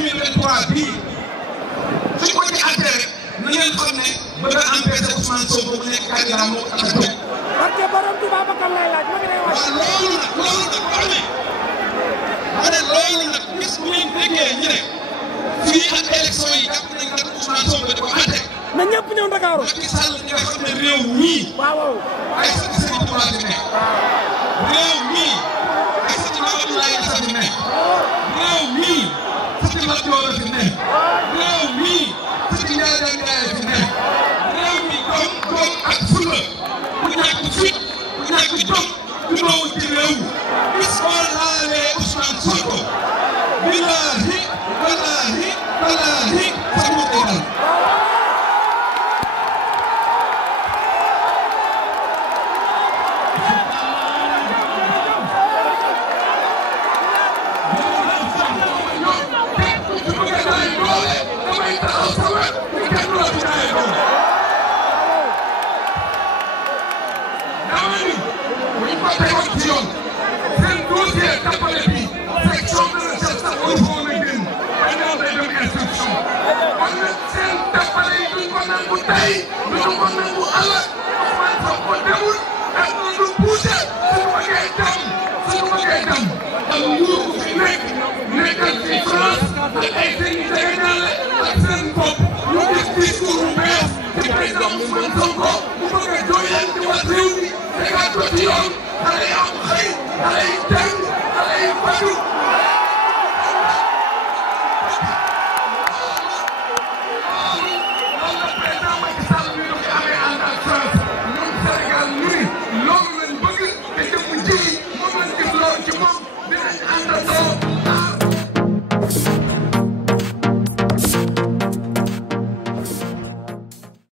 2023 bii su ko ci àttee rek na ngeen xam ne bëgg a empêcher Ousmane Sonko mu nekk candidat moo tax a jóg. parce que borom Touba Bakal lay laaj ma ngi lay wax. waaw loolu nag ma ne loolu nag bis bu ngeen déggee ñu ne fii ak élection yi jàpp nañ kat Ousmane Sonko di ko àtte. na ñëpp ñëw Ndakaaru. Macky Sall ñi nga xam ne réew mii. waaw. ay sëti Serigne Touba fi nekk. réew mii ay sëti Mamadou Laye la fi nekk. réew mii sëti Lat Joor la fi nekk. réew mii sëti Ndiaye Ndiaye fi nekk. réew mi doom ak fulla ku ñàkk fit ku ñàkk jom ku ñëw ci réew bis boo laalee Ousmane Sonko billaahi wallaahi tallaahi sax mu koy dal. seen dossier tapale bi section de recherche sax war koo na génn ba ñëw day dem instruction kon nag seen tapale yi duñ ko nangu tey duñ ko nangu ëllëg Ousmane Sonko demul ak na du poussé suñu bëggee dem am nguur gu fi nekk nekkal fi France ak ay seen i jegeñaale ak seen bopp ñu gis discours bu bees ci président Ousmane Sonko bu bëgg a jooyal di wax réew mi tegaat ko ci yoon